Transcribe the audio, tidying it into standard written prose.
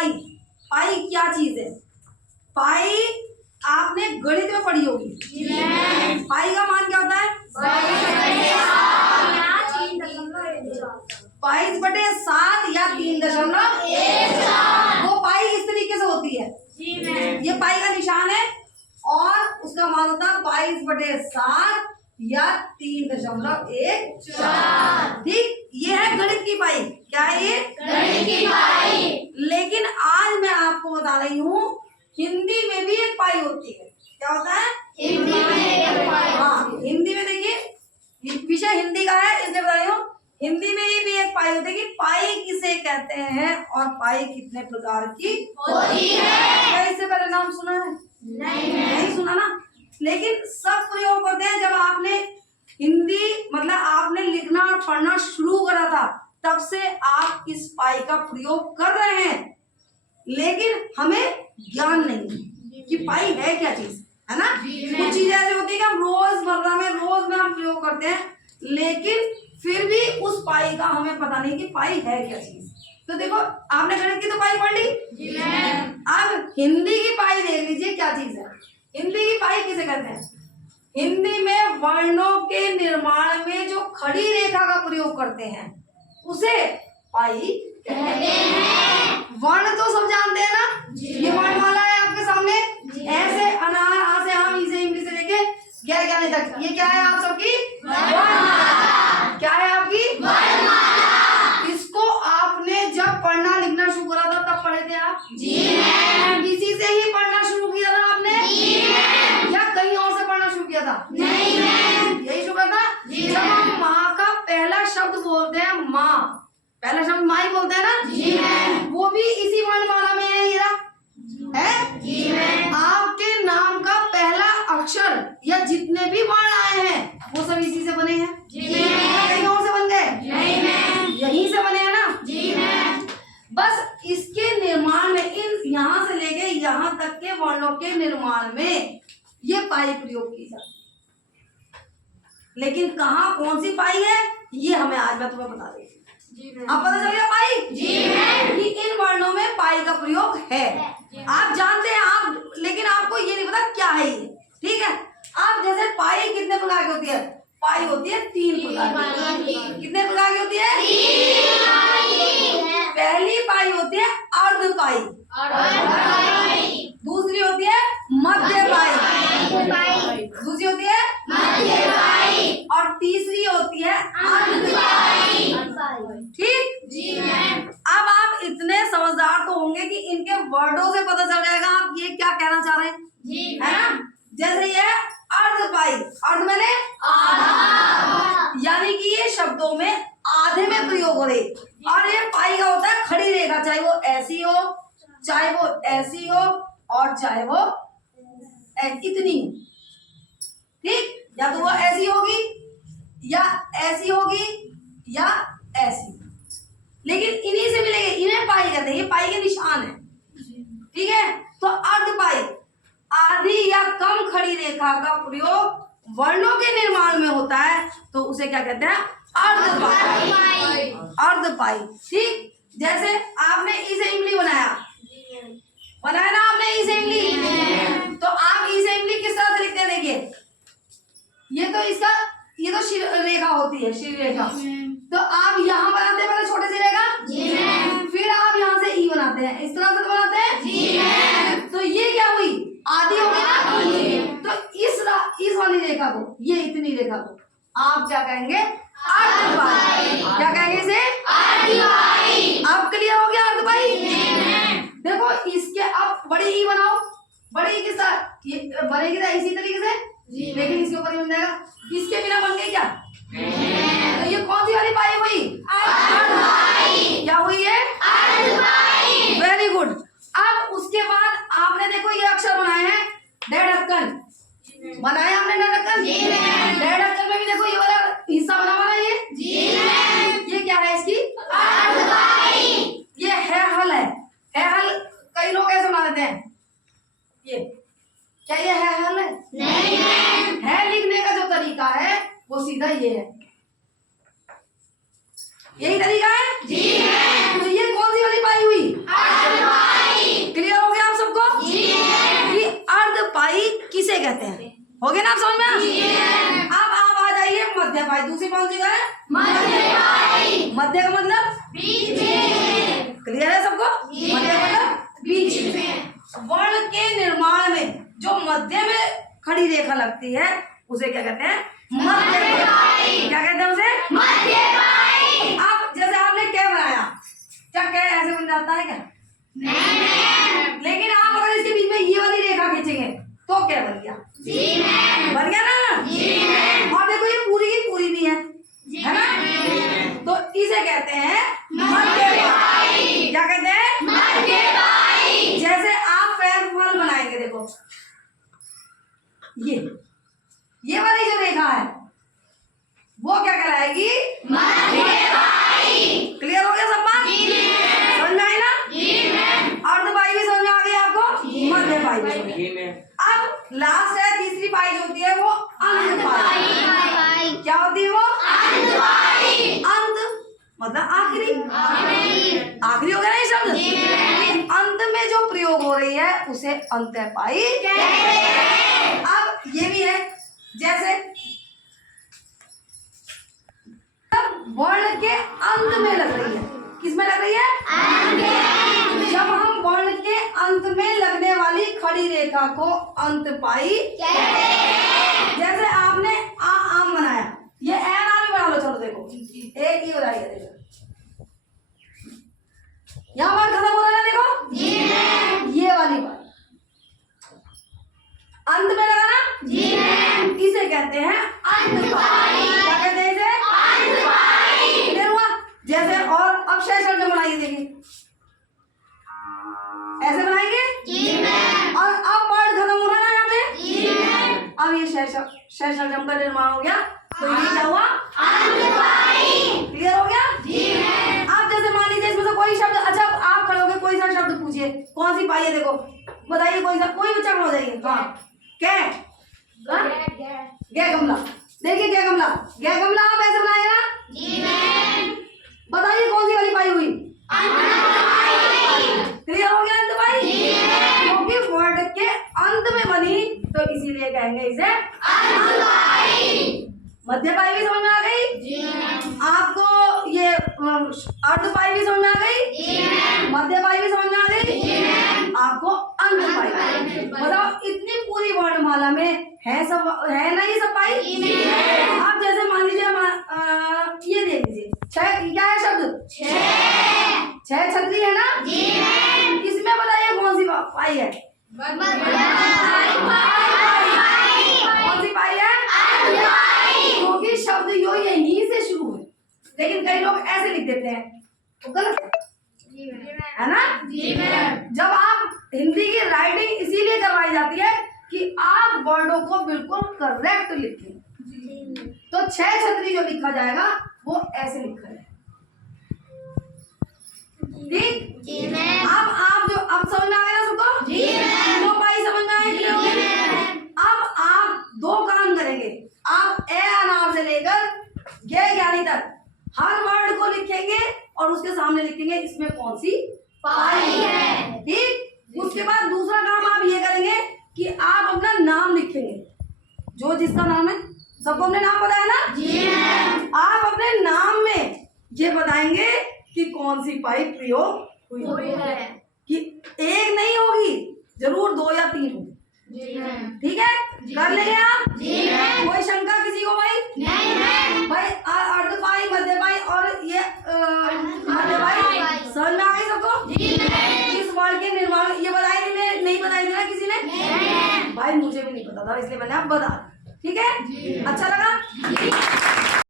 पाई। पाई क्या चीज है? पाई आपने गणित में पढ़ी होगी। पाई का मान क्या होता है? 22/7 या 3.14। वो पाई इस तरीके से होती है, ये पाई का निशान है और उसका मान होता है 22/7 या 3.14। ठीक, ये है गणित की पाई। क्या है ये? गणित की पाई। लेकिन आज मैं आपको बता रही हूँ हिंदी में भी एक पाई होती है। क्या होता है? हिंदी में एक पाई। हाँ, हिंदी में देखिए, विषय हिंदी का है इसलिए बता रही हूँ। हिंदी में भी एक पाई होती है कि पाई किसे कहते हैं और पाई कितने प्रकार की होती है। क्या इससे पहले नाम सुना है? नहीं सुना ना। लेकिन सब प्रयोग करते हैं जब आपने हिंदी मतलब आपने लिखना और पढ़ना शुरू करा था तब से आप इस पाई का प्रयोग कर रहे हैं, लेकिन हमें ज्ञान नहीं है कि पाई है क्या चीज, है ना। कुछ चीजें ऐसी होती है कि हम रोजमर्रा में हम प्रयोग करते हैं, लेकिन फिर भी उस पाई का हमें पता नहीं कि पाई है क्या चीज। तो देखो, आपने गणित की तो पाई पढ़ ली, अब हिंदी की पाई देख लीजिए क्या चीज है। हिंदी की पाई किसे कहते हैं? हिंदी में वर्णों के निर्माण में जो खड़ी रेखा का प्रयोग करते हैं उसे पाई कहते हैं। वर्ण तो सब जानते हैं ना, ये वर्णमाला है आपके सामने, ऐसे अनार, आ से आम, ई से इमली से लेके ज्ञाने तक, ये क्या है आप सबकी? वर्णमाला। क्या है आपकी? वर्णमाला। इसको आपने जब पढ़ना लिखना शुरू करा था तब पढ़े थे आप? इसी से ही पढ़ना शुरू किया था आपने? या कहीं और से पढ़ना शुरू किया था? नहीं, यही शुरू था। जब हम माँ का पहला शब्द बोलते हैं, माँ, पहला शब्द माँ ही बोलते हैं ना, वो भी इसी वर्णमाला में है। हीरा है, आपके नाम का पहला अक्षर या जितने भी वर्ण आए हैं वो सब इसी से बने हैं। कहीं और से बन गए? यहीं से बने हैं ना। बस इसके निर्माण में, इन यहाँ से लेके यहाँ तक के वर्णों के निर्माण में ये पाई प्रयोग की जाती है। लेकिन कहाँ कौन सी पाई है ये हमें आज मैं तुम्हें बता देती हूँ। आप पता चल गया पाई कि इन वर्णों में पाई का प्रयोग है। आप जानते हैं आप, लेकिन आपको ये नहीं पता क्या है ये। ठीक है, आप जैसे पाई कितने प्रकार की होती है? पाई होती है 3 प्रकार की। कितने प्रकार की होती है? 3। पहली पाई होती है अर्ध पाई, दूसरी होती है मध्य पाई, दूसरी होती है मध्य पाई, और तीसरी होती है अर्ध पाई। ठीक जी मैम। अब आप इतने समझदार तो होंगे कि इनके वर्डों से पता चल जाएगा आप ये क्या कहना चाह रहे हैं, है ना। जैसे ये अर्ध पाई, अर्ध मैंने आधा, यानी कि ये शब्दों में आधे में प्रयोग हो रही। और ये पाई का होता है खड़ी रेखा, चाहे वो ऐसी हो, चाहे वो ऐसी हो, और चाहे वो इतनी। ठीक, या तो वो ऐसी होगी या ऐसी होगी या ऐसी, लेकिन इन्हीं से मिलेंगे, इन्हें पाई कहते हैं, ये पाई के निशान है। ठीक है, तो अर्ध पाई, आधी या कम खड़ी रेखा का प्रयोग वर्णों के निर्माण में होता है तो उसे क्या कहते हैं? अर्ध पाई। अर्ध पाई। ठीक, जैसे आपने ई से इमली बनाया ना आपने, ई से इमली, तो आप ई से इमली किस तरह से लिखते हैं? देखिए, ये तो इसका, ये तो शिर रेखा होती है, शिर रेखा। तो आप यहाँ बनाते हैं पहले छोटे से रेखा, फिर आप यहाँ से ई बनाते हैं, इस तरह से तो बनाते हैं। तो ये क्या हुई? आधी हो गई ना। तो इस वाली रेखा को, ये इतनी रेखा को आप क्या कहेंगे? अर्ध पाई। क्या कहेंगे इसे? अर्ध पाई। अब क्लियर हो गया अर्ध पाई? देखो, इसके अब बड़ी ई बनाओ, बड़ी ई किस तरह बनेगी? इसी तरीके से, लेकिन इसके ऊपर ही बन जाएगा। इसके बिना बन गई क्या? तो ये कौन सी वाली पाई हुई? अर्ध पाई। क्या हुई है? अर्ध पाई। Very good. अब उसके बाद आपने देखो ये अक्षर बनाए हैं, डेढ़ ढक्कन बनाया हमने, डेढ़ ढक्कन। डेढ़ ढक्कन में भी देखो ये वाला हिस्सा बना हुआ है, ये क्या है? इसकी अर्ध पाई। ये है हल है, हल कई लोग ऐसे बना देते हैं। ये क्या ये है हल है? नहीं है। लिखने का जो तरीका है वो सीधा ये है, यही तरीका है। तो ये खड़ी रेखा लगती है उसे क्या कहते हैं? मध्य पाई। क्या कहते हैं उसे? मध्य पाई। अब जैसे आपने क्या बनाया, क्या क्या ऐसे बन जाता है क्या? नहीं। लेकिन आप अगर इसके बीच में ये वाली रेखा खींचेंगे तो क्या बन गया? जी मैम। बन गया ना? जी मैम। और देखो ये पूरी की पूरी भी है ना? तो इसे कहते हैं मध्य पाई। क्या कहते हैं? मध्य पाई। जैसे आप फल बनाएंगे, देखो ये वाली जो रेखा है वो क्या कहलाएगी? मध्य पाई। क्लियर हो गया सब बात? समझ में आई ना? अर्ध पाई भी समझ में आ गई आपको? मध्य पाई भी समझ में। अब लास्ट है तीसरी पाई जो होती है वो अंत पाई। क्या होती है वो? अंत पाई। अंत मतलब आखिरी। आखिरी हो गया ना ये शब्द? अंत में जो प्रयोग हो रही है उसे अंत पाई। अब ये भी है, जैसे वर्ण के अंत में लग रही है। किसमें लग रही है? जब हम वर्ण के अंत में लगने वाली खड़ी रेखा को अंत पाई। जैसे आपने आम बनाया, ये ए नाम भी बना लो। चलो देखो एक ही बनाइए, देखो यहाँ वर्ण खत्म हो रहा है, देखो ये वाली बात अंत में लगा ना, इसे कहते हैं अंत पाई। क्या कहते हैं इसे? अंत पाई। क्लियर हुआ? जैसे और अब शेष शब्द बनाइए, देखिए ऐसे बनाएंगे। और अब वर्ड खत्म हो रहा है यहाँ पे। अब ये शेष शब्द का निर्माण हो गया, तो ये क्या हुआ? अंत पाई। क्लियर हो गया? अब जैसे मान लीजिए इसमें से कोई शब्द, अच्छा आप खड़े होकर कोई सा शब्द पूछिए, कौन सी पाई है? देखो बताइए, कोई बच्चा खड़ा हो जाइए। हाँ गे गमला। देखिए क्या गमला, क्या गमला आप ऐसे बनाएगा? बताइए कौन सी वाली पाई हुई? क्लियर हो गया? अंत पाई। क्योंकि वर्ड के अंत में बनी तो इसीलिए कहेंगे इसे अंत पाई। मध्य पाई भी समझ में आ गई आपको? ये अर्ध पाई भी समझ में आ गई? मध्य पाई भी समझ में आ गई आपको? अंत पाई। बताओ इतनी पूरी वर्णमाला में है सब, है ना ये सब पाई? आप जैसे मान लीजिए ये देख लीजिए, क्या है शब्द? छह छतरी है ना? इसमें बताइए कौन सी पाई है? कौन सी पाई है? क्योंकि शब्द यो यहीं से शुरू है, लेकिन कई लोग ऐसे लिख देते हैं तो गलत है ना? जब आप हिंदी की राइटिंग इसीलिए करवाई जाती है कि आप वर्डों को बिल्कुल करेक्ट लिखें। तो छह छतरी जो लिखा जाएगा वो ऐसे लिखा है, ठीक? आप जो अब समझ में आ गया ना सबको? दो पाई समझ में आए? अब आप दो काम करेंगे, आप ए अनार से लेकर ये ज्ञानी तक हर वर्ड को लिखेंगे और उसके सामने लिखेंगे इसमें कौन सी पाई है, ठीक? उसके बाद दूसरा काम आप ये करेंगे कि आप अपना नाम लिखेंगे, जो जिसका नाम है। सबको अपने नाम पता है ना? आप अपने नाम में ये बताएंगे कि कौन सी पाई प्रयोग हुई है। कि एक नहीं होगी, जरूर 2 या 3 होगी। ठीक है? कर लेंगे आप? कोई शंका किसी को भाई? नहीं भाई। अर्ध पाई, मध्य पाई और ये मध्य पाई समझ में आ गई सबको? इस वर्ड के निर्माण ये बताई नहीं बताई थी ना किसी ने? भाई मुझे भी नहीं पता था, इसलिए मैंने आप बता। ठीक है? अच्छा लगा?